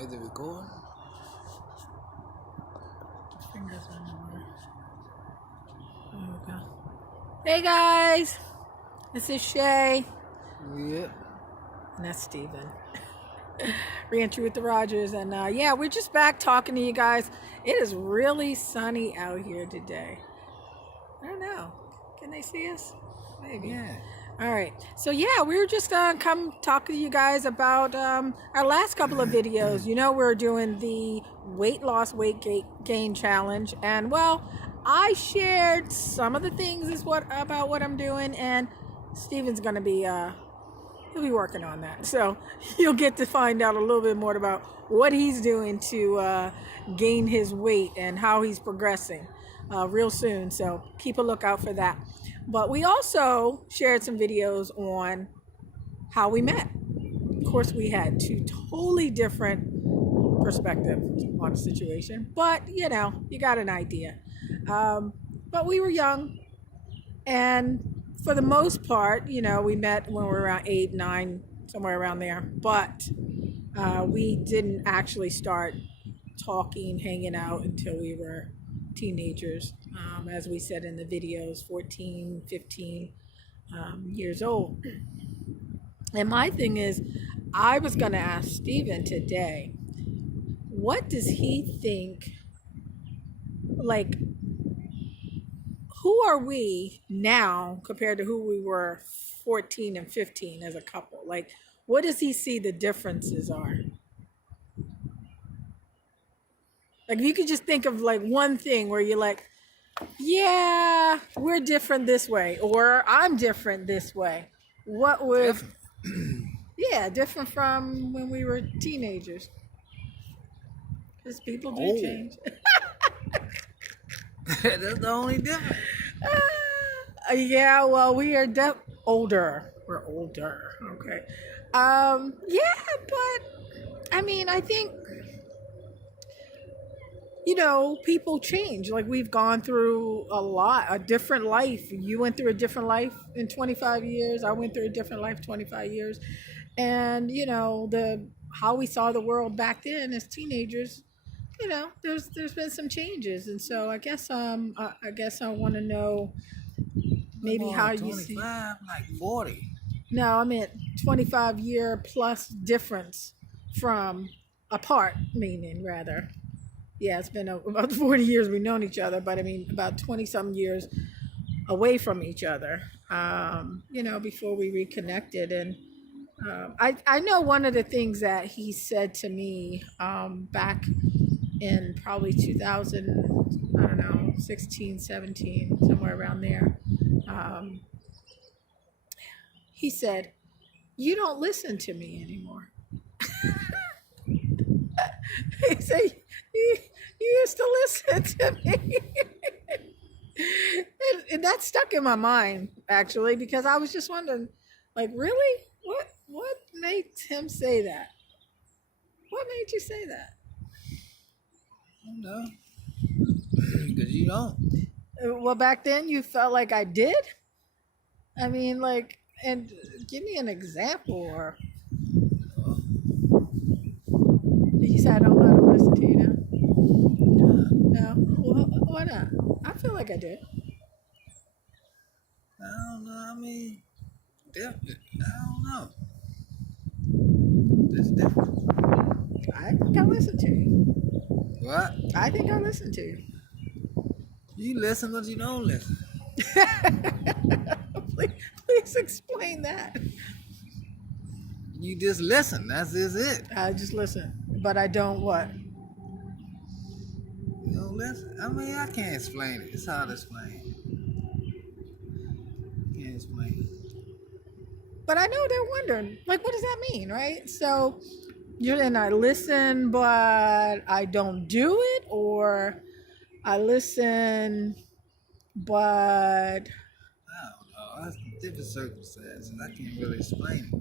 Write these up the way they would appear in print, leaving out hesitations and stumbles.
Is it recording? Fingers everywhere. There we go. Hey guys, this is Shay, Yep. and that's Steven. Reentry with the Rogers, and yeah, we're just back talking to you guys. It is really sunny out here today. I don't know. Can they see us? Maybe. Yeah. All right. So yeah, we were just come talking to you guys about our last couple of videos. You know, we're doing the weight loss, weight gain challenge, and well, I shared some of the things about what I'm doing, and Steven's gonna be he'll be working on that. So you'll get to find out a little bit more about what he's doing to gain his weight and how he's progressing real soon. So keep a lookout for that. But we also shared some videos on how we met. Of course, we had two totally different perspectives on the situation, but you know, you got an idea. But we were young, and for the most part, you know, we met when we were around 8, 9, somewhere around there. But we didn't actually start talking, hanging out until we were teenagers, as we said in the videos, 14, 15 years old. And my thing is, I was going to ask Steven today, what does he think, like, who are we now compared to who we were 14 and 15 as a couple? Like, what does he see the differences are? Like, if you could just think of like one thing where you're like, yeah, we're different this way, or I'm different this way. What would, yeah, different from when we were teenagers? Because people do change. That's the only difference. Yeah, well, we are older. We're older. Okay. Yeah, but I mean, I think, you know, people change. Like, we've gone through a different life. You went through a different life in 25 years. I went through a different life 25 years. And, you know, how we saw the world back then as teenagers, you know, there's been some changes. And so I guess I want to know maybe how you see. 25, like 40. No, I meant 25-year plus difference from apart, meaning rather. Yeah, it's been about 40 years we've known each other, but I mean about 20-some years away from each other, you know, before we reconnected. And I know one of the things that he said to me back in probably 2000, I don't know, 16, 17, somewhere around there. He said, "You don't listen to me anymore." He said, you used to listen to me. And that stuck in my mind, actually, because I was just wondering, like, really? What makes him say that? What made you say that? I don't know. Because you don't. Well, back then you felt like I did? I mean, like, and give me an example. Or you said I don't listen to you now. No? Well, why not? I feel like I did. I don't know. I mean, different. I don't know. It's different. I think I listened to you. What? I think I listened to you. You listen, but you don't listen. Please explain that. You just listen. That's just it. I just listen, but I don't what? You don't listen. I mean, I can't explain it. It's hard to explain. Can't explain it. But I know they're wondering, like, what does that mean, right? So and I listen, but I don't do it, or I listen, but I don't know. That's different circumstances. I can't really explain it.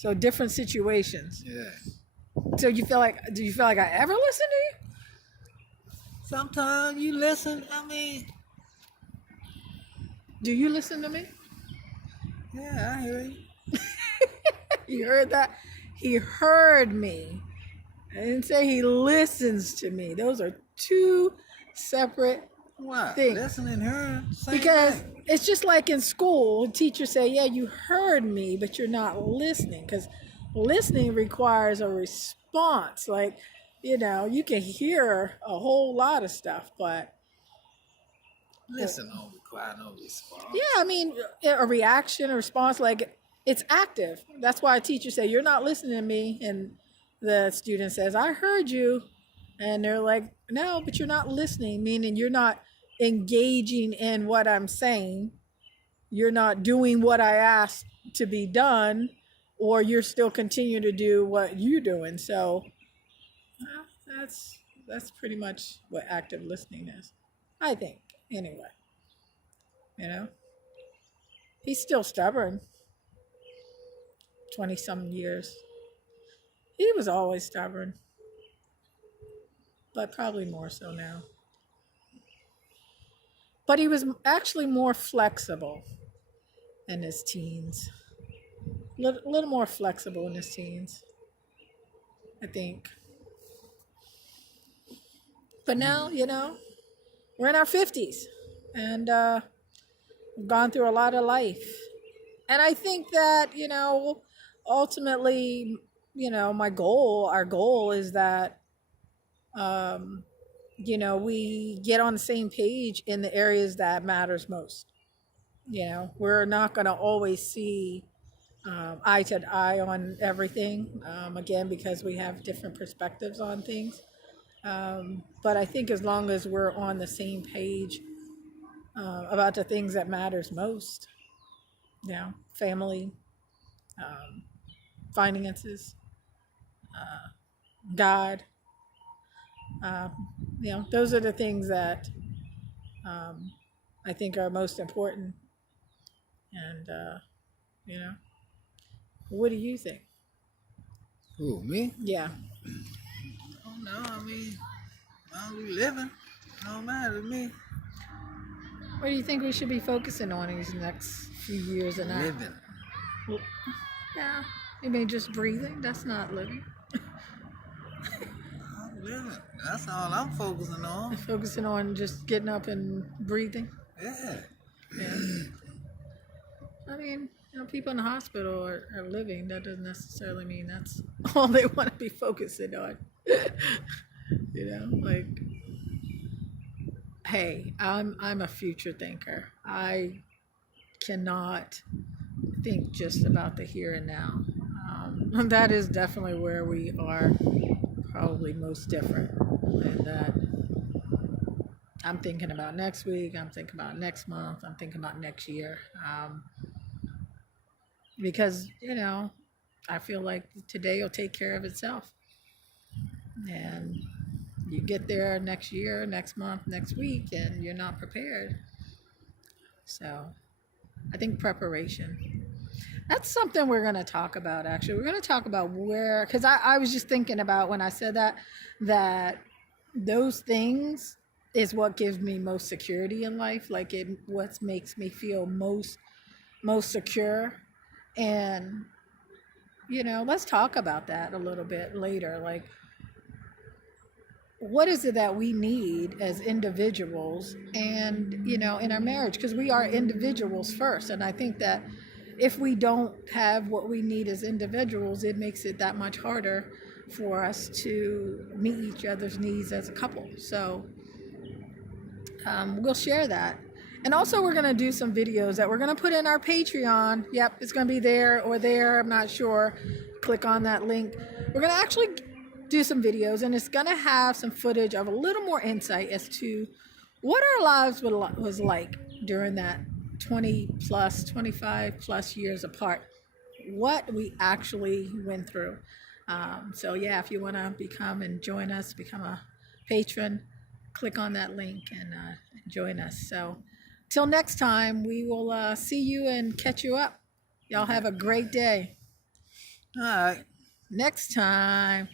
so different situations. Yeah. So do you feel like I ever listen to you? Sometimes you listen. I mean, Do you listen to me? yeah, I hear you. You heard that? He heard me. I didn't say he listens to me. Those are two separate What? things. Listening, hearing, same Because thing. it's just like in school, teachers say, yeah, you heard me, but you're not listening. Because listening requires a response. Like, you can hear a whole lot of stuff, but Listen don't require no response. yeah, I mean, a reaction, a response, like it's active. That's why teachers say, you're not listening to me. And the student says, I heard you. And they're like, no, but you're not listening, meaning you're not engaging in what I'm saying. You're not doing what I asked to be done, or you're still continuing to do what you're doing. So that's pretty much what active listening is, I think. Anyway, you know, he's still stubborn. 20 some years. He was always stubborn, but probably more so now. But he was actually more flexible in his teens. Little more flexible in his teens, I think. But now, we're in our 50s and we've gone through a lot of life. And I think that, ultimately, our goal is that, we get on the same page in the areas that matters most. We're not going to always see eye to eye on everything, again, because we have different perspectives on things. But I think as long as we're on the same page about the things that matters most, family, finances, God, those are the things that I think are most important. And, what do you think? Who, me? Yeah. Oh no, I mean, we living. No matter to me. What do you think we should be focusing on these next few years and that? Living. Well, yeah. You mean just breathing? That's not living. I'm living. That's all I'm focusing on. Focusing on just getting up and breathing. Yeah. Yeah. I mean, people in the hospital are living. That doesn't necessarily mean that's all they want to be focusing on. Like, hey, I'm a future thinker. I cannot think just about the here and now. That is definitely where we are probably most different. And that I'm thinking about next week. I'm thinking about next month. I'm thinking about next year. Because, I feel like today will take care of itself. And you get there next year, next month, next week, and you're not prepared. So I think preparation. That's something we're going to talk about, actually. We're going to talk about where, because I was just thinking about when I said that those things is what gives me most security in life. Like what makes me feel most secure. And, let's talk about that a little bit later. Like, what is it that we need as individuals and, in our marriage? Because we are individuals first. And I think that if we don't have what we need as individuals, it makes it that much harder for us to meet each other's needs as a couple. So we'll share that. And also we're going to do some videos that we're going to put in our Patreon. Yep, it's going to be there or there. I'm not sure. Click on that link. We're going to actually do some videos, and it's going to have some footage of a little more insight as to what our lives was like during that 25 plus years apart, what we actually went through. So yeah, if you want to join us, become a patron, click on that link and join us. So till next time, we will see you and catch you up. Y'all have a great day. All right. Next time.